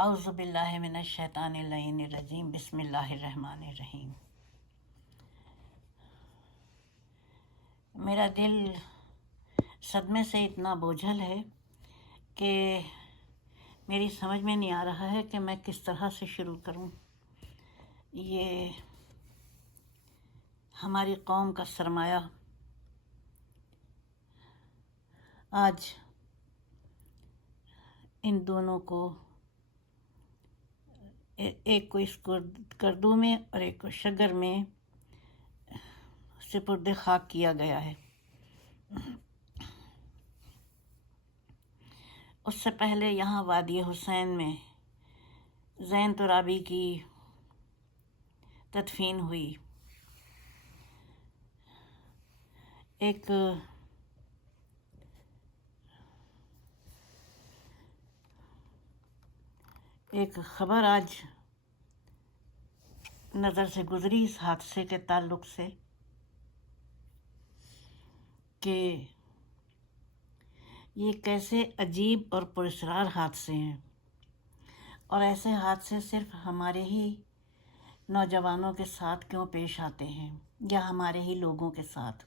اعوذ باللہ من الشیطان اللعین الرجیم، بسم اللہ الرحمن الرحیم۔ میرا دل صدمے سے اتنا بوجھل ہے کہ میری سمجھ میں نہیں آ رہا ہے کہ میں کس طرح سے شروع کروں۔ یہ ہماری قوم کا سرمایہ۔ آج ان دونوں کو ایک کو اس کو کردو میں اور ایک کو شگر میں سپرد خاک کیا گیا ہے۔ اس سے پہلے یہاں وادی حسین میں زین ترابی کی تدفین ہوئی۔ ایک ایک خبر آج نظر سے گزری اس حادثے کے تعلق سے کہ یہ کیسے عجیب اور پرسرار حادثے ہیں۔ اور ایسے حادثے صرف ہمارے ہی نوجوانوں کے ساتھ کیوں پیش آتے ہیں یا ہمارے ہی لوگوں کے ساتھ؟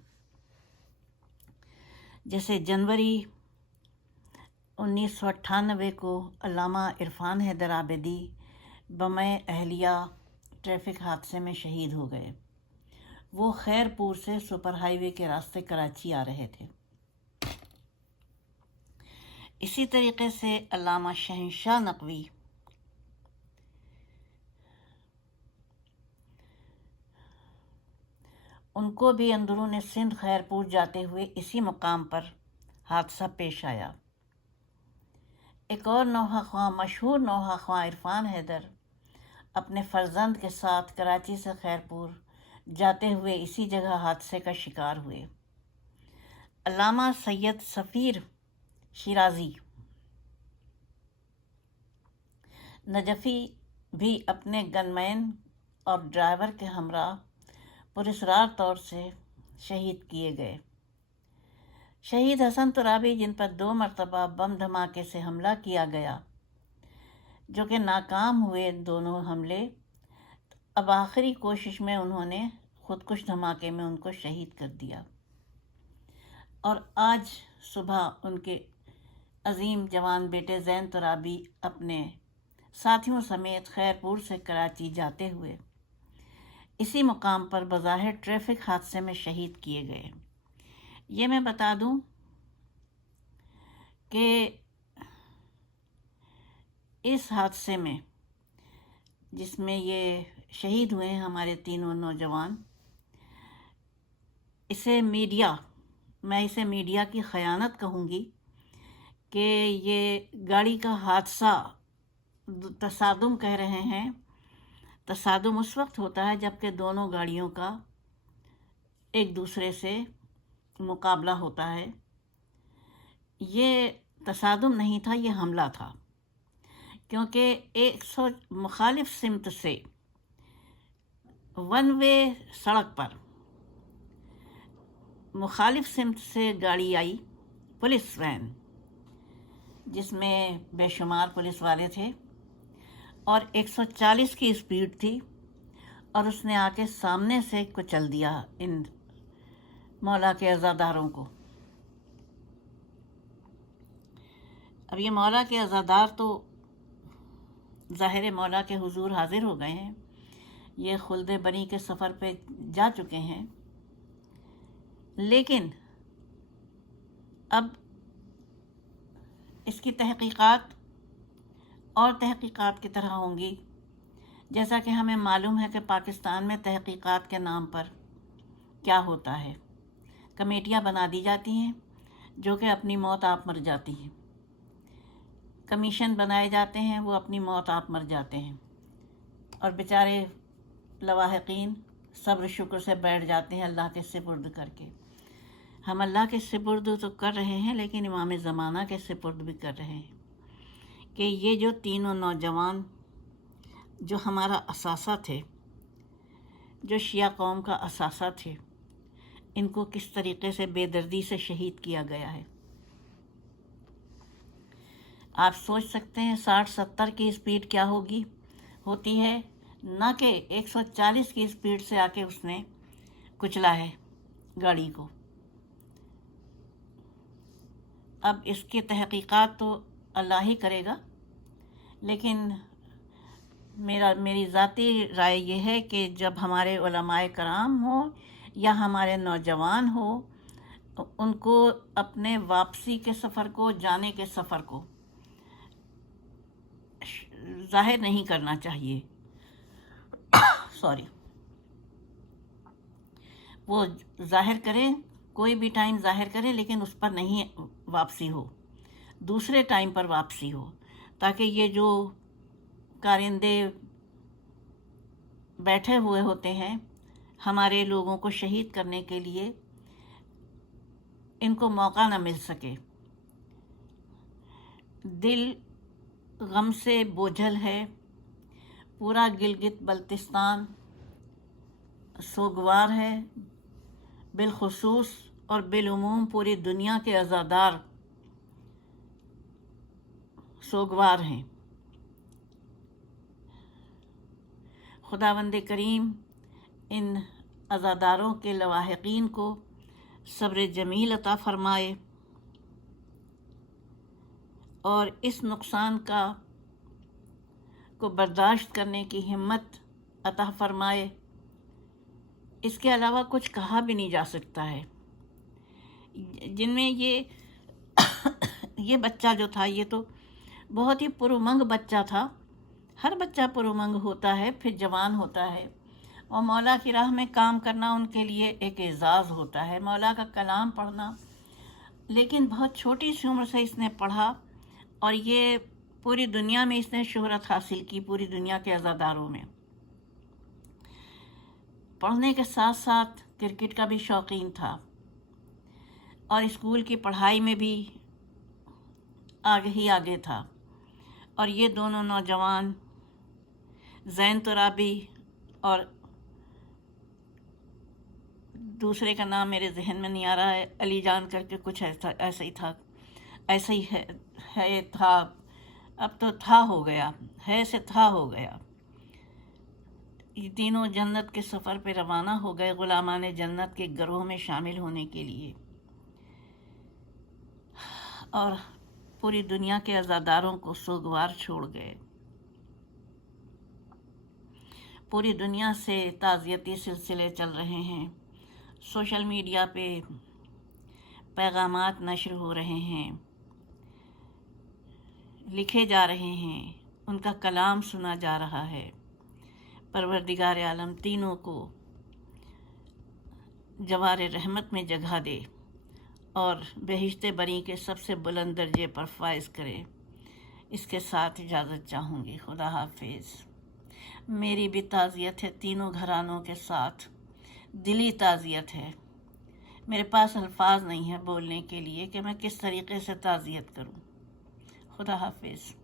جیسے جنوری انیس سو اٹھانوے کو علامہ عرفان حیدر آبدی بم اہلیہ ٹریفک حادثے میں شہید ہو گئے۔ وہ خیر پور سے سپر ہائی وے کے راستے کراچی آ رہے تھے۔ اسی طریقے سے علامہ شہنشاہ نقوی ان کو بھی اندرون سندھ خیر پور جاتے ہوئے اسی مقام پر حادثہ پیش آیا۔ ایک اور نوحہ خواہ مشہور نوحہ خواہ عرفان حیدر اپنے فرزند کے ساتھ کراچی سے خیرپور جاتے ہوئے اسی جگہ حادثے کا شکار ہوئے۔ علامہ سید سفیر شیرازی۔ نجفی بھی اپنے گن مین اور ڈرائیور کے ہمراہ پرسرار طور سے شہید کیے گئے۔ شہید حسن ترابی، جن پر دو مرتبہ بم دھماکے سے حملہ کیا گیا، جو کہ ناکام ہوئے دونوں حملے، اب آخری کوشش میں انہوں نے خود کش دھماکے میں ان کو شہید کر دیا۔ اور آج صبح ان کے عظیم جوان بیٹے زین ترابی اپنے ساتھیوں سمیت خیر پور سے کراچی جاتے ہوئے اسی مقام پر بظاہر ٹریفک حادثے میں شہید کیے گئے۔ یہ میں بتا دوں کہ اس حادثے میں جس میں یہ شہید ہوئے ہیں ہمارے تینوں نوجوان، اسے میڈیا، میں اسے میڈیا کی خیانت کہوں گی کہ یہ گاڑی کا حادثہ تصادم کہہ رہے ہیں۔ تصادم اس وقت ہوتا ہے جبکہ دونوں گاڑیوں کا ایک دوسرے سے مقابلہ ہوتا ہے۔ یہ تصادم نہیں تھا، یہ حملہ تھا۔ کیونکہ ایک سو مخالف سمت سے ون وے سڑک پر مخالف سمت سے گاڑی آئی، پولیس وین، جس میں بے شمار پولیس والے تھے۔ اور ایک سو چالیس کی اسپیڈ تھی اور اس نے آ کے سامنے سے کچل دیا ان مولا کے ازاداروں کو۔ اب یہ مولا کے ازادار تو ظاہر مولا کے حضور حاضر ہو گئے ہیں۔ یہ خلد بنی کے سفر پہ جا چکے ہیں۔ لیکن اب اس کی تحقیقات اور تحقیقات کی طرح ہوں گی۔ جیسا کہ ہمیں معلوم ہے کہ پاکستان میں تحقیقات کے نام پر کیا ہوتا ہے۔ کمیٹیاں بنا دی جاتی ہیں جو کہ اپنی موت آپ مر جاتی ہیں۔ کمیشن بنائے جاتے ہیں، وہ اپنی موت آپ مر جاتے ہیں۔ اور بیچارے لواحقین صبر شکر سے بیٹھ جاتے ہیں اللہ کے سپرد کر کے۔ ہم اللہ کے سپرد تو کر رہے ہیں، لیکن امام زمانہ کے سپرد بھی کر رہے ہیں۔ کہ یہ جو تینوں نوجوان جو ہمارا اثاثہ تھے، جو شیعہ قوم کا اثاثہ تھے ان کو کس طریقے سے بے دردی سے شہید کیا گیا ہے؟ آپ سوچ سکتے ہیں ساٹھ ستر کی اسپیڈ کیا ہوگی؟ ہوتی ہے نہ کہ ایک سو چالیس کی اسپیڈ سے آ کے اس نے کچلا ہے گاڑی کو۔ اب اس کی تحقیقات تو اللہ ہی کرے گا، لیکن میرا، میری ذاتی رائے یہ ہے کہ جب ہمارے علماء کرام ہوں یا ہمارے نوجوان ہو، ان کو اپنے واپسی کے سفر کو، جانے کے سفر کو ظاہر نہیں کرنا چاہیے۔ سوری وہ ظاہر کرے، کوئی بھی ٹائم ظاہر کرے، لیکن اس پر نہیں واپسی ہو۔ دوسرے ٹائم پر واپسی ہو، تاکہ یہ جو کارندے بیٹھے ہوئے ہوتے ہیں ہمارے لوگوں کو شہید کرنے کے لیے ان کو موقع نہ مل سکے۔ دل غم سے بوجھل ہے، پورا گلگت بلتستان سوگوار ہے۔ بالخصوص اور بالعموم پوری دنیا کے ازادار سوگوار ہیں۔ خدا بند کریم ان ازاداروں کے لواحقین کو صبر جمیل عطا فرمائے اور اس نقصان کا کو برداشت کرنے کی ہمت عطا فرمائے۔ اس کے علاوہ کچھ کہا بھی نہیں جا سکتا ہے۔ جن میں یہ یہ بچہ جو تھا، یہ تو بہت ہی پرمنگ بچہ تھا۔ ہر بچہ پرمنگ ہوتا ہے، پھر جوان ہوتا ہے۔ اور مولا کی راہ میں کام کرنا ان کے لیے ایک اعزاز ہوتا ہے۔ مولا کا کلام پڑھنا۔ لیکن بہت چھوٹی سی عمر سے اس نے پڑھا اور یہ پوری دنیا میں اس نے شہرت حاصل کی، پوری دنیا کے ازاداروں میں۔ پڑھنے کے ساتھ ساتھ کرکٹ کا بھی شوقین تھا۔ اور اسکول کی پڑھائی میں بھی آگے ہی آگے تھا۔ اور یہ دونوں نوجوان زین ترابی اور دوسرے کا نام میرے ذہن میں نہیں آ رہا ہے۔ علی جان کر کے کچھ ایسا ایسا ہی تھا، ایسا ہی ہے ہے، تھا۔ اب تو تھا ہو گیا، ہے سے تھا ہو گیا۔ یہ تینوں جنت کے سفر پہ روانہ ہو گئے غلامان جنت کے گروہ میں شامل ہونے کے لیے۔ اور پوری دنیا کے ازاداروں کو سوگوار چھوڑ گئے۔ پوری دنیا سے تعزیتی سلسلے چل رہے ہیں۔ سوشل میڈیا پہ پیغامات نشر ہو رہے ہیں، لکھے جا رہے ہیں، ان کا کلام سنا جا رہا ہے۔ پروردگار عالم تینوں کو جوار رحمت میں جگہ دے اور بہشت بری کے سب سے بلند درجے پر فائز کرے۔ اس کے ساتھ اجازت چاہوں گی۔ خدا حافظ۔ میری بھی تعزیت ہے تینوں گھرانوں کے ساتھ۔ دلی تعزیت ہے۔ میرے پاس الفاظ نہیں ہیں بولنے کے لیے کہ میں کس طریقے سے تعزیت کروں۔ خدا حافظ۔